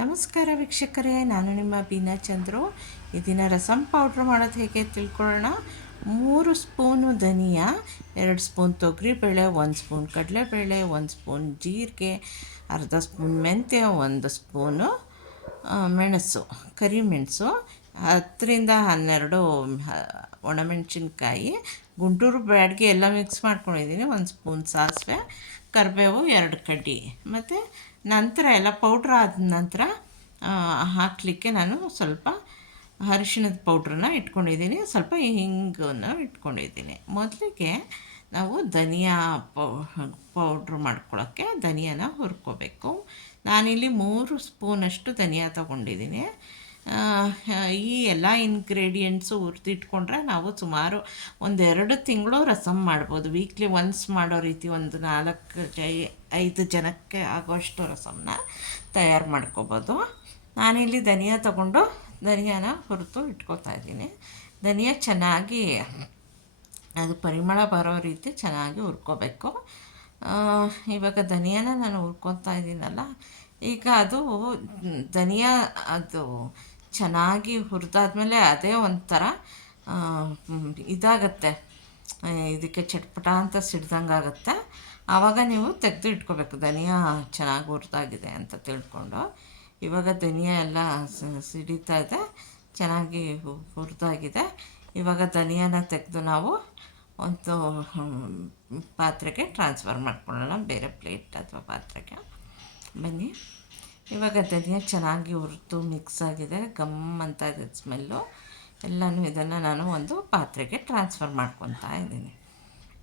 ನಮಸ್ಕಾರ ವೀಕ್ಷಕರೇ, ನಾನು ನಿಮ್ಮ ಬೀನಾ ಚಂದ್ರು. ಈ ದಿನ ರಸಮ್ ಪೌಡ್ರ್ ಮಾಡೋದು ಹೇಗೆ ತಿಳ್ಕೊಳ್ಳೋಣ. 3 ಸ್ಪೂನು ಧನಿಯಾ, 2 ಸ್ಪೂನ್ ತೊಗರಿಬೇಳೆ, 1 ಸ್ಪೂನ್ ಕಡಲೆಬೇಳೆ, 1 ಸ್ಪೂನ್ ಜೀರಿಗೆ, ಅರ್ಧ ಸ್ಪೂನ್ ಮೆಂತ್ಯ, 1 ಸ್ಪೂನು ಮೆಣಸು, ಕರಿಮೆಣಸು, 10-12 ಒಣಮೆಣಸಿನ್ಕಾಯಿ, ಗುಂಟೂರು ಬ್ಯಾಡಗಿ ಎಲ್ಲ ಮಿಕ್ಸ್ ಮಾಡ್ಕೊಂಡಿದ್ದೀನಿ, 1 ಸ್ಪೂನ್ ಸಾಸಿವೆ, ಕರಿಬೇವು 2 ಕಡ್ಡಿ. ಮತ್ತು ನಂತರ ಎಲ್ಲ ಪೌಡ್ರ್ ಆದ ನಂತರ ಹಾಕಲಿಕ್ಕೆ ನಾನು ಸ್ವಲ್ಪ ಅರಿಶಿಣದ ಪೌಡ್ರನ್ನ ಇಟ್ಕೊಂಡಿದ್ದೀನಿ, ಸ್ವಲ್ಪ ಹಿಂಗನ್ನು ಇಟ್ಕೊಂಡಿದ್ದೀನಿ. ಮೊದಲಿಗೆ ನಾವು ಧನಿಯಾ ಪೌಡ್ರ್ ಮಾಡ್ಕೊಳ್ಳೋಕ್ಕೆ ಧನಿಯಾನ ಹುರ್ಕೋಬೇಕು. ನಾನಿಲ್ಲಿ 3 ಸ್ಪೂನಷ್ಟು ಧನಿಯಾ ತೊಗೊಂಡಿದ್ದೀನಿ. ಈ ಎಲ್ಲ ಇಂಗ್ರೀಡಿಯೆಂಟ್ಸು ಹುರಿದಿಟ್ಕೊಂಡ್ರೆ ನಾವು ಸುಮಾರು 1-2 ತಿಂಗಳು ರಸಮ್ ಮಾಡ್ಬೋದು. ವೀಕ್ಲಿ ಒನ್ಸ್ ಮಾಡೋ ರೀತಿ ಒಂದು 4-5 ಜನಕ್ಕೆ ಆಗೋಷ್ಟು ರಸಮ್ನ ತಯಾರು ಮಾಡ್ಕೊಬೋದು. ನಾನಿಲ್ಲಿ ಧನಿಯಾ ತಗೊಂಡು ಧನಿಯಾನ ಹುರಿದು ಇಟ್ಕೊತಾ ಇದ್ದೀನಿ. ಧನಿಯಾ ಚೆನ್ನಾಗಿ ಅದು ಪರಿಮಳ ಬರೋ ರೀತಿ ಚೆನ್ನಾಗಿ ಹುರ್ಕೋಬೇಕು. ಇವಾಗ ಧನಿಯಾನ ನಾನು ಹುರ್ಕೊತಾ ಇದ್ದೀನಲ್ಲ, ಈಗ ಅದು ಧನಿಯಾ ಅದು ಚೆನ್ನಾಗಿ ಹುರಿದಾದ್ಮೇಲೆ ಅದೇ ಒಂಥರ ಇದಾಗತ್ತೆ, ಇದಕ್ಕೆ ಚಟ್ಪಟ ಅಂತ ಸಿಡ್ದಂಗೆ ಆಗುತ್ತೆ. ಆವಾಗ ನೀವು ತೆಗೆದು ಇಟ್ಕೋಬೇಕು, ಧನಿಯಾ ಚೆನ್ನಾಗಿ ಹುರಿದಾಗಿದೆ ಅಂತ ತಿಳ್ಕೊಂಡು. ಇವಾಗ ಧನಿಯಾ ಎಲ್ಲ ಸಿಡಿತಾ ಇದೆ, ಚೆನ್ನಾಗಿ ಹುರಿದಾಗಿದೆ. ಇವಾಗ ಧನಿಯಾನ ತೆಗೆದು ನಾವು ಒಂದು ಪಾತ್ರೆಗೆ ಟ್ರಾನ್ಸ್ಫರ್ ಮಾಡ್ಕೊಳ್ಳೋಣ, ಬೇರೆ ಪ್ಲೇಟ್ ಅಥವಾ ಪಾತ್ರೆಗೆ. ಬನ್ನಿ, ಇವಾಗ ಧನಿಯಾ ಚೆನ್ನಾಗಿ ಹುರಿದು ಮಿಕ್ಸ್ ಆಗಿದೆ, ಗಮ್ ಅಂತ ಇದೆ ಸ್ಮೆಲ್ಲು ಎಲ್ಲನೂ. ಇದನ್ನು ನಾನು ಒಂದು ಪಾತ್ರೆಗೆ ಟ್ರಾನ್ಸ್ಫರ್ ಮಾಡ್ಕೊತಾ ಇದ್ದೀನಿ.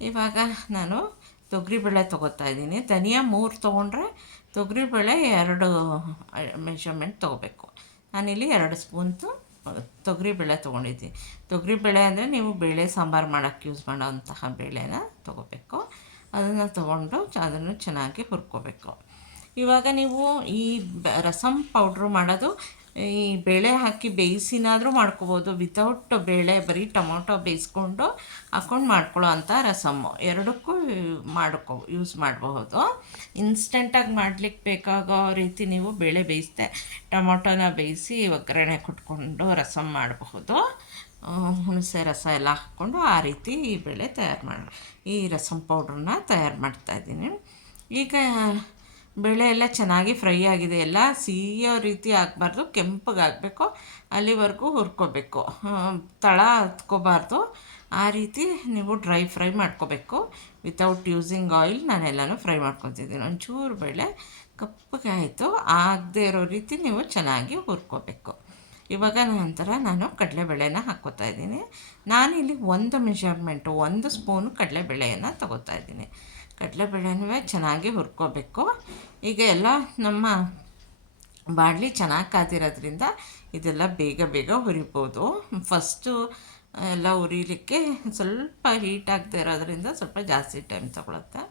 ಇವಾಗ ನಾನು ತೊಗರಿಬೇಳೆ ತೊಗೋತಾ ಇದ್ದೀನಿ. ಧನಿಯಾ 3 ತೊಗೊಂಡ್ರೆ ತೊಗರಿಬೇಳೆ 2 ಮೆಷರ್ಮೆಂಟ್ ತೊಗೋಬೇಕು. ನಾನಿಲ್ಲಿ 2 ಸ್ಪೂನ್ದು ತೊಗರಿಬೇಳೆ ತೊಗೊಂಡಿದ್ದೀನಿ. ತೊಗರಿಬೇಳೆ ಅಂದರೆ ನೀವು ಬೇಳೆ ಸಾಂಬಾರು ಮಾಡೋಕ್ಕೆ ಯೂಸ್ ಮಾಡೋವಂತಹ ಬೇಳೆನ ತೊಗೋಬೇಕು. ಅದನ್ನು ತೊಗೊಂಡು ಅದನ್ನು ಚೆನ್ನಾಗಿ ಹುರ್ಕೋಬೇಕು. ಇವಾಗ ನೀವು ಈ ರಸಮ್ ಪೌಡ್ರು ಮಾಡೋದು ಈ ಬೇಳೆ ಹಾಕಿ ಬೇಯಿಸಿನಾದರೂ ಮಾಡ್ಕೋಬೋದು, ವಿತೌಟ್ ಬೇಳೆ ಬರೀ ಟೊಮೊಟೊ ಬೇಯಿಸ್ಕೊಂಡು ಹಾಕ್ಕೊಂಡು ಮಾಡ್ಕೊಳ್ಳೋ ಅಂಥ ರಸಮ್ಮು ಎರಡಕ್ಕೂ ಯೂಸ್ ಮಾಡಬಹುದು. ಇನ್ಸ್ಟೆಂಟಾಗಿ ಮಾಡ್ಲಿಕ್ಕೆ ಬೇಕಾಗೋ ರೀತಿ ನೀವು ಬೇಳೆ ಬೇಯಿಸ್ದೆ ಟೊಮೊಟೊನ ಬೇಯಿಸಿ ಒಗ್ಗರಣೆ ಕೊಟ್ಕೊಂಡು ರಸಮ್ ಮಾಡಬಹುದು. ಹುಣಸೆ ರಸ ಎಲ್ಲ ಹಾಕ್ಕೊಂಡು ಆ ರೀತಿ ಈ ಬೇಳೆ ಈ ರಸಮ್ ಪೌಡ್ರನ್ನ ತಯಾರು ಮಾಡ್ತಾಯಿದ್ದೀನಿ. ಈಗ ಬೇಳೆ ಎಲ್ಲ ಚೆನ್ನಾಗಿ ಫ್ರೈ ಆಗಿದೆ, ಎಲ್ಲ ಸಿಹಿಯೋ ರೀತಿ ಆಗಬಾರ್ದು, ಕೆಂಪಗಾಗಬೇಕು, ಅಲ್ಲಿವರೆಗೂ ಹುರ್ಕೋಬೇಕು. ತಳ ಹತ್ಕೋಬಾರ್ದು, ಆ ರೀತಿ ನೀವು ಡ್ರೈ ಫ್ರೈ ಮಾಡ್ಕೋಬೇಕು. ವಿತೌಟ್ ಯೂಸಿಂಗ್ ಆಯಿಲ್ ನಾನೆಲ್ಲನೂ ಫ್ರೈ ಮಾಡ್ಕೊತಿದ್ದೀನಿ. ಒಂಚೂರು ಬೇಳೆ ಕಪ್ಪಗೆ ಆಯಿತು ಆಗದೆ ಇರೋ ರೀತಿ ನೀವು ಚೆನ್ನಾಗಿ ಹುರ್ಕೋಬೇಕು. ಇವಾಗ ನಂತರ ನಾನು ಕಡಲೆಬೇಳೆನ ಹಾಕ್ಕೋತಾ ಇದ್ದೀನಿ. ನಾನಿಲ್ಲಿ 1 ಮೆಷರ್ಮೆಂಟು 1 ಸ್ಪೂನು ಕಡಲೆಬೇಳೆಯನ್ನು ತೊಗೋತಾ ಇದ್ದೀನಿ. ಕಡಲೆಬೇಳೆನೂ ಚೆನ್ನಾಗಿ ಹುರ್ಕೋಬೇಕು. ಈಗ ಎಲ್ಲ ನಮ್ಮ ಬಾಣಲಿ ಚೆನ್ನಾಗಿ ಕಾದಿರೋದ್ರಿಂದ ಇದೆಲ್ಲ ಬೇಗ ಬೇಗ ಹುರಿಬೋದು. ಫಸ್ಟು ಎಲ್ಲ ಹುರಿಲಿಕ್ಕೆ ಸ್ವಲ್ಪ ಹೀಟ್ ಆಗದೆ ಇರೋದ್ರಿಂದ ಸ್ವಲ್ಪ ಜಾಸ್ತಿ ಟೈಮ್ ತೊಗೊಳುತ್ತೆ.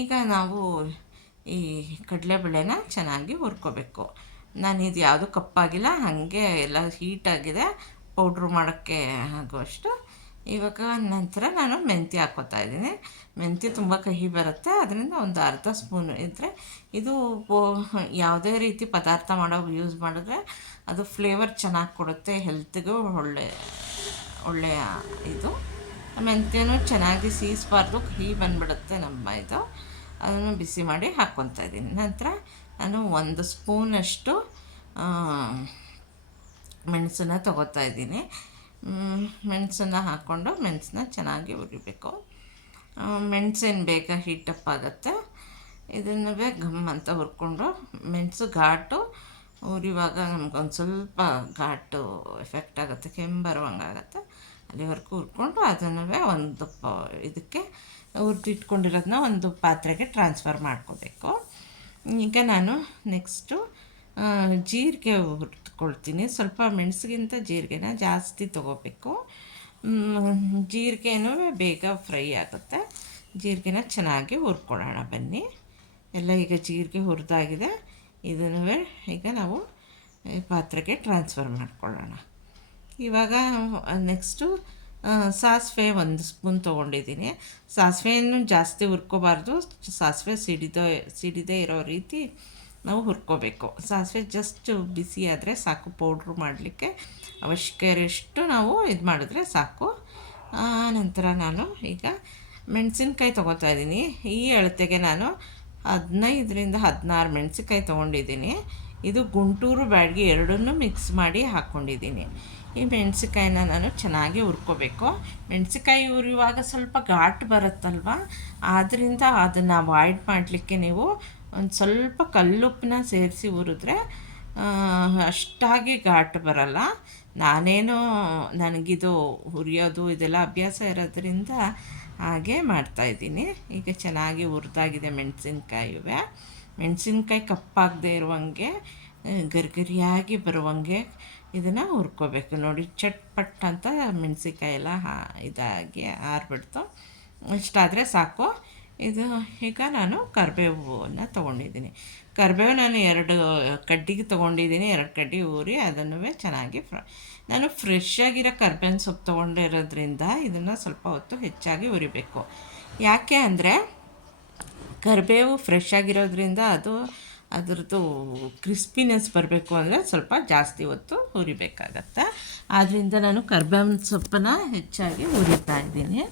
ಈಗ ನಾವು ಈ ಕಡಲೆಬೇಳೆನ ಚೆನ್ನಾಗಿ ಹುರ್ಕೋಬೇಕು. ನಾನಿದು ಯಾವುದು ಕಪ್ಪಾಗಿಲ್ಲ, ಹಾಗೆ ಎಲ್ಲ ಹೀಟಾಗಿದೆ, ಪೌಡ್ರು ಮಾಡೋಕ್ಕೆ ಆಗುವಷ್ಟು. ಇವಾಗ ನಂತರ ನಾನು ಮೆಂತ್ಯ ಹಾಕ್ಕೋತಾ ಇದ್ದೀನಿ. ಮೆಂತ್ಯ ತುಂಬ ಕಹಿ ಬರುತ್ತೆ, ಅದರಿಂದ ಒಂದು ಅರ್ಧ ಸ್ಪೂನ್ ಇದ್ದರೆ ಇದು ಯಾವುದೇ ರೀತಿ ಪದಾರ್ಥ ಯೂಸ್ ಮಾಡಿದ್ರೆ ಅದು ಫ್ಲೇವರ್ ಚೆನ್ನಾಗಿ ಕೊಡುತ್ತೆ, ಹೆಲ್ತ್ಗೂ ಒಳ್ಳೆಯ ಇದು. ಮೆಂತ್ಯನೂ ಚೆನ್ನಾಗಿ ಸೀಸ್ಬಾರ್ದು, ಕಹಿ ಬಂದುಬಿಡುತ್ತೆ ಇದು. ಅದನ್ನು ಬಿಸಿ ಮಾಡಿ ಹಾಕ್ಕೊತಾ ಇದ್ದೀನಿ. ನಂತರ ನಾನು 1 ಸ್ಪೂನಷ್ಟು ಮೆಣಸನ್ನು ತೊಗೋತಾ ಇದ್ದೀನಿ. ಮೆಣಸನ್ನು ಹಾಕ್ಕೊಂಡು ಮೆಣಸನ್ನ ಚೆನ್ನಾಗಿ ಹುರಿಬೇಕು. ಮೆಣಸೇನು ಬೇಗ ಹೀಟಪ್ ಆಗುತ್ತೆ. ಇದನ್ನು ಘಮ್ ಅಂತ ಹುರ್ಕೊಂಡು, ಮೆಣಸು ಘಾಟು ಹುರಿಯುವಾಗ ನಮಗೊಂದು ಸ್ವಲ್ಪ ಘಾಟು ಎಫೆಕ್ಟ್ ಆಗುತ್ತೆ, ಕೆಂಬರುವಂಗಾಗುತ್ತೆ. ಅಲ್ಲಿವರೆಗೂ ಹುರ್ಕೊಂಡು ಅದನ್ನು ಒಂದು ಇದಕ್ಕೆ ಹುರಿದಿಟ್ಕೊಂಡಿರೋದನ್ನ ಒಂದು ಪಾತ್ರೆಗೆ ಟ್ರಾನ್ಸ್ಫರ್ ಮಾಡ್ಕೋಬೇಕು. ಈಗ ನಾನು ನೆಕ್ಸ್ಟು ಜೀರಿಗೆ ಹುರಿದ್ಕೊಳ್ತೀನಿ. ಸ್ವಲ್ಪ ಮೆಣಸಿಗಿಂತ ಜೀರಿಗೆನ ಜಾಸ್ತಿ ತೊಗೋಬೇಕು. ಜೀರಿಗೆನೂ ಬೇಗ ಫ್ರೈ ಆಗುತ್ತೆ. ಜೀರಿಗೆನ ಚೆನ್ನಾಗಿ ಹುರ್ಕೊಳ್ಳೋಣ ಬನ್ನಿ. ಎಲ್ಲ ಈಗ ಜೀರಿಗೆ ಹುರಿದಾಗಿದೆ, ಇದನ್ನು ಈಗ ನಾವು ಪಾತ್ರೆಗೆ ಟ್ರಾನ್ಸ್ಫರ್ ಮಾಡ್ಕೊಳ್ಳೋಣ. ಇವಾಗ ನೆಕ್ಸ್ಟು ಸಾಸಿವೆ 1 ಸ್ಪೂನ್ ತೊಗೊಂಡಿದ್ದೀನಿ. ಸಾಸಿವೆಯನ್ನು ಜಾಸ್ತಿ ಹುರ್ಕೋಬಾರ್ದು, ಸಾಸಿವೆ ಸಿಡಿದೇ ಇರೋ ರೀತಿ ನಾವು ಹುರ್ಕೋಬೇಕು. ಸಾಸಿವೆ ಜಸ್ಟ್ ಬಿಸಿ ಆದರೆ ಸಾಕು, ಪೌಡ್ರು ಮಾಡಲಿಕ್ಕೆ ಅವಶ್ಯಕತೆಯಷ್ಟು ನಾವು ಇದು ಮಾಡಿದ್ರೆ ಸಾಕು. ನಂತರ ನಾನು ಈಗ ಮೆಣಸಿನ್ಕಾಯಿ ತೊಗೋತಾ ಇದ್ದೀನಿ. ಈ ಅಳತೆಗೆ ನಾನು 15 ರಿಂದ 16 ಮೆಣಸಿನ್ಕಾಯಿ ತೊಗೊಂಡಿದ್ದೀನಿ. ಇದು ಗುಂಟೂರು ಬ್ಯಾಡಗಿ ಎರಡನ್ನೂ ಮಿಕ್ಸ್ ಮಾಡಿ ಹಾಕ್ಕೊಂಡಿದ್ದೀನಿ. ಈ ಮೆಣಸಿನ್ಕಾಯಿನ ನಾನು ಚೆನ್ನಾಗಿ ಹುರ್ಕೋಬೇಕು. ಮೆಣಸಿನ್ಕಾಯಿ ಹುರಿಯುವಾಗ ಸ್ವಲ್ಪ ಘಾಟ್ ಬರುತ್ತಲ್ವ, ಆದ್ದರಿಂದ ಅದನ್ನು ಅವಾಯ್ಡ್ ಮಾಡಲಿಕ್ಕೆ ನೀವು ಒಂದು ಸ್ವಲ್ಪ ಕಲ್ಲುಪ್ಪನ್ನ ಸೇರಿಸಿ ಹುರಿದ್ರೆ ಅಷ್ಟಾಗಿ ಘಾಟ್ ಬರಲ್ಲ. ನನಗಿದು ಹುರಿಯೋದು ಇದೆಲ್ಲ ಅಭ್ಯಾಸ ಇರೋದ್ರಿಂದ ಹಾಗೆ ಮಾಡ್ತಾಯಿದ್ದೀನಿ. ಈಗ ಚೆನ್ನಾಗಿ ಹುರಿದಾಗಿದೆ ಮೆಣಸಿನ್ಕಾಯಿ ಕಪ್ಪಾಗದೇ ಇರುವಂಗೆ, ಗರಿಗರಿಯಾಗಿ ಬರುವಂಗೆ ಇದನ್ನು ಹುರ್ಕೋಬೇಕು. ನೋಡಿ, ಚಟ್ಪಟ್ ಅಂತ ಮೆಣಸಿನ್ಕಾಯಿ ಎಲ್ಲ ಇದಾಗಿ ಆರಿಬಿಡ್ತು. ಇಷ್ಟಾದರೆ ಸಾಕು. ಈಗ ನಾನು ಕರಿಬೇವನ್ನು ತೊಗೊಂಡಿದ್ದೀನಿ. ಕರಿಬೇವು ನಾನು 2 ಕಡ್ಡಿಗೆ ತೊಗೊಂಡಿದ್ದೀನಿ. 2 ಕಡ್ಡಿ ಊರಿ ಅದನ್ನು ಚೆನ್ನಾಗಿ ನಾನು ಫ್ರೆಶ್ ಆಗಿರೋ ಕರ್ಬೇವಿನ ಸೊಪ್ಪು ತೊಗೊಂಡಿರೋದ್ರಿಂದ ಇದನ್ನು ಸ್ವಲ್ಪ ಹೊತ್ತು ಹೆಚ್ಚಾಗಿ ಹುರಿಬೇಕು. ಯಾಕೆ ಅಂದರೆ ಕರಿಬೇವು ಫ್ರೆಶ್ ಆಗಿರೋದ್ರಿಂದ ಅದರದ್ದು ಕ್ರಿಸ್ಪಿನೆಸ್ ಬರಬೇಕು ಅಂದರೆ ಸ್ವಲ್ಪ ಜಾಸ್ತಿ ಹೊತ್ತು ಹುರಿಬೇಕಾಗತ್ತೆ. ಆದ್ದರಿಂದ ನಾನು ಕರಿಬೇವಿನ ಸೊಪ್ಪನ್ನು ಹೆಚ್ಚಾಗಿ ಹುರಿತಾ ಇದ್ದೀನಿ.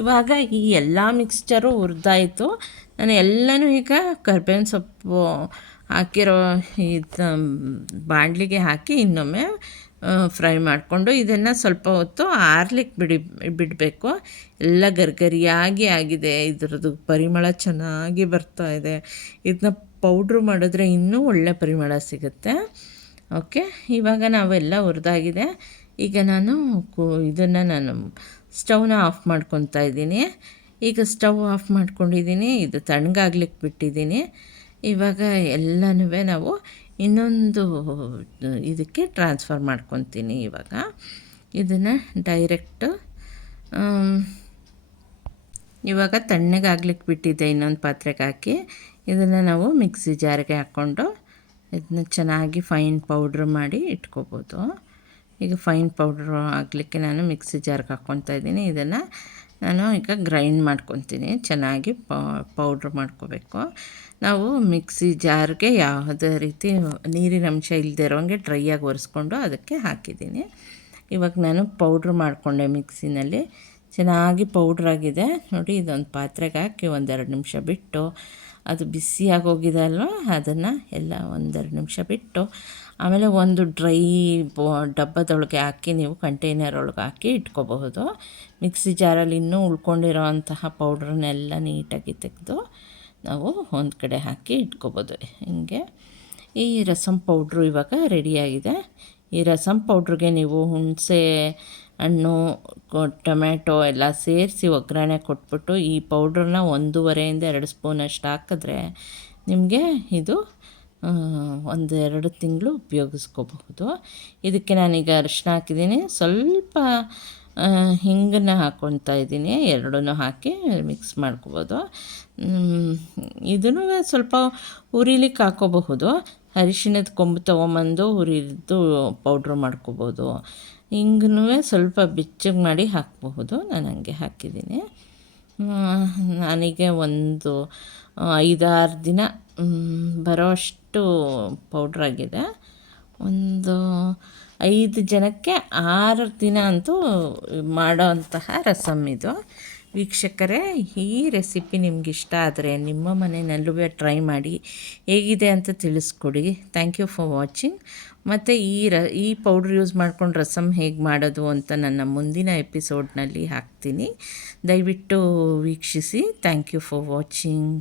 ಇವಾಗ ಈ ಎಲ್ಲ ಮಿಕ್ಸ್ಚರು ಹುರಿದಾಯಿತು. ನಾನು ಎಲ್ಲನೂ ಈಗ ಕರಿಬೇವಿನ ಸೊಪ್ಪು ಹಾಕಿರೋ ಬಾಣಲಿಗೆ ಹಾಕಿ ಇನ್ನೊಮ್ಮೆ ಫ್ರೈ ಮಾಡಿಕೊಂಡು ಇದನ್ನು ಸ್ವಲ್ಪ ಹೊತ್ತು ಆರ್ಲಿಕ್ಕೆ ಬಿಡಬೇಕು. ಎಲ್ಲ ಗರಿಗರಿಯಾಗಿ ಆಗಿದೆ. ಇದರದ್ದು ಪರಿಮಳ ಚೆನ್ನಾಗಿ ಬರ್ತಾ ಇದೆ. ಇದನ್ನ ಪೌಡ್ರು ಮಾಡಿದ್ರೆ ಇನ್ನೂ ಒಳ್ಳೆ ಪರಿಮಳ ಸಿಗುತ್ತೆ. ಓಕೆ, ಇವಾಗ ನಾವೆಲ್ಲ ಹುರಿದಾಗಿದೆ. ಈಗ ನಾನು ನಾನು ಸ್ಟವ್ನ ಆಫ್ ಮಾಡ್ಕೊತಾ ಇದ್ದೀನಿ. ಈಗ ಸ್ಟವ್ ಆಫ್ ಮಾಡ್ಕೊಂಡಿದ್ದೀನಿ. ಇದು ತಣ್ಣಗಾಗ್ಲಿಕ್ಕೆ ಬಿಟ್ಟಿದ್ದೀನಿ. ಇವಾಗ ಎಲ್ಲನೂ ನಾವು ಇನ್ನೊಂದು ಇದಕ್ಕೆ ಟ್ರಾನ್ಸ್ಫರ್ ಮಾಡ್ಕೊತೀನಿ. ಇವಾಗ ಇದನ್ನು ಡೈರೆಕ್ಟು ಇವಾಗ ತಣ್ಣಗಾಗ್ಲಿಕ್ಕೆ ಬಿಟ್ಟಿದ್ದೆ. ಇನ್ನೊಂದು ಪಾತ್ರೆಗೆ ಹಾಕಿ ಇದನ್ನು ನಾವು ಮಿಕ್ಸಿ ಜಾರಿಗೆ ಹಾಕ್ಕೊಂಡು ಇದನ್ನ ಚೆನ್ನಾಗಿ ಫೈನ್ ಪೌಡ್ರ್ ಮಾಡಿ ಇಟ್ಕೋಬೋದು. ಈಗ ಫೈನ್ ಪೌಡ್ರು ಆಗಲಿಕ್ಕೆ ನಾನು ಮಿಕ್ಸಿ ಜಾರ್ಗೆ ಹಾಕ್ಕೊತಾ ಇದ್ದೀನಿ. ಇದನ್ನು ನಾನು ಈಗ ಗ್ರೈಂಡ್ ಮಾಡ್ಕೊತೀನಿ. ಚೆನ್ನಾಗಿ ಪೌಡ್ರ್ ಮಾಡ್ಕೋಬೇಕು. ನಾವು ಮಿಕ್ಸಿ ಜಾರ್ಗೆ ಯಾವುದೇ ರೀತಿ ನೀರಿನ ಅಂಶ ಇಲ್ಲದೆ ಇರೋಂಗೆ ಡ್ರೈಯಾಗಿ ಒರೆಸ್ಕೊಂಡು ಅದಕ್ಕೆ ಹಾಕಿದ್ದೀನಿ. ಇವಾಗ ನಾನು ಪೌಡ್ರ್ ಮಾಡಿಕೊಂಡೆ ಮಿಕ್ಸಿನಲ್ಲಿ. ಚೆನ್ನಾಗಿ ಪೌಡ್ರಾಗಿದೆ ನೋಡಿ. ಇದೊಂದು ಪಾತ್ರೆಗೆ ಹಾಕಿ 1-2 ನಿಮಿಷ ಬಿಟ್ಟು, ಅದು ಬಿಸಿಯಾಗಿ ಹೋಗಿದೆ ಅಲ್ವ, ಅದನ್ನು ಎಲ್ಲ 1-2 ನಿಮಿಷ ಬಿಟ್ಟು ಆಮೇಲೆ ಒಂದು ಡ್ರೈ ಡಬ್ಬದೊಳಗೆ ಹಾಕಿ ನೀವು ಕಂಟೈನರ್ ಒಳಗೆ ಹಾಕಿ ಇಟ್ಕೋಬಹುದು. ಮಿಕ್ಸಿ ಜಾರಲ್ಲಿ ಇನ್ನೂ ಉಳ್ಕೊಂಡಿರೋ ಅಂತಹ ಪೌಡ್ರನ್ನೆಲ್ಲ ನೀಟಾಗಿ ತೆಗೆದು ನಾವು ಒಂದು ಕಡೆ ಹಾಕಿ ಇಟ್ಕೋಬೋದು. ಹೀಗೆ ಈ ರಸಮ್ ಪೌಡ್ರು ಇವಾಗ ರೆಡಿಯಾಗಿದೆ. ಈ ರಸಮ್ ಪೌಡ್ರಿಗೆ ನೀವು ಹುಣಸೆ ಹಣ್ಣು, ಟೊಮ್ಯಾಟೊ ಎಲ್ಲ ಸೇರಿಸಿ ಒಗ್ಗರಣೆ ಕೊಟ್ಬಿಟ್ಟು ಈ ಪೌಡ್ರನ್ನ 1.5-2 ಸ್ಪೂನಷ್ಟು ಹಾಕಿದ್ರೆ ನಿಮಗೆ ಇದು 1-2 ತಿಂಗಳು ಉಪಯೋಗಿಸ್ಕೋಬಹುದು. ಇದಕ್ಕೆ ನಾನೀಗ ಅರಿಶಿನ ಹಾಕಿದ್ದೀನಿ, ಸ್ವಲ್ಪ ಹಿಂಗನ್ನ ಹಾಕ್ಕೊತಾ ಇದ್ದೀನಿ. ಎರಡನ್ನೂ ಹಾಕಿ ಮಿಕ್ಸ್ ಮಾಡ್ಕೋಬೋದು. ಇದನ್ನು ಸ್ವಲ್ಪ ಹುರಿಲಿಕ್ಕೆ ಹಾಕ್ಕೋಬಹುದು. ಅರಿಶಿಣದ ಕೊಂಬು ತೊಗೊಂಬಂದು ಹುರಿದು ಪೌಡ್ರ್ ಮಾಡ್ಕೋಬೋದು. ಹಿಂಗನ್ನೂ ಸ್ವಲ್ಪ ಬೆಚ್ಚಗೆ ಮಾಡಿ ಹಾಕಬಹುದು. ನಾನು ಹಂಗೆ ಹಾಕಿದ್ದೀನಿ. ನನಗೆ ಒಂದು 5-6 ದಿನ ಬರೋ ಅಷ್ಟು ಪೌಡ್ರಾಗಿದೆ. ಒಂದು 5 ಜನಕ್ಕೆ 6 ದಿನ ಅಂತೂ ಮಾಡೋ ಅಂತಹ ರಸಮ್ ಇದು. ವೀಕ್ಷಕರೇ, ಈ ರೆಸಿಪಿ ನಿಮ್ಗೆ ಇಷ್ಟ ಆದರೆ ನಿಮ್ಮ ಮನೆಯಲ್ಲೂ ಟ್ರೈ ಮಾಡಿ ಹೇಗಿದೆ ಅಂತ ತಿಳಿಸ್ಕೊಡಿ. Thank you for watching. ಮತ್ತು ಈ ಪೌಡ್ರ್ ಯೂಸ್ ಮಾಡ್ಕೊಂಡು ರಸಮ್ ಹೇಗೆ ಮಾಡೋದು ಅಂತ ನನ್ನ ಮುಂದಿನ ಎಪಿಸೋಡ್ನಲ್ಲಿ ಹಾಕ್ತೀನಿ. ದಯವಿಟ್ಟು ವೀಕ್ಷಿಸಿ. Thank you for watching.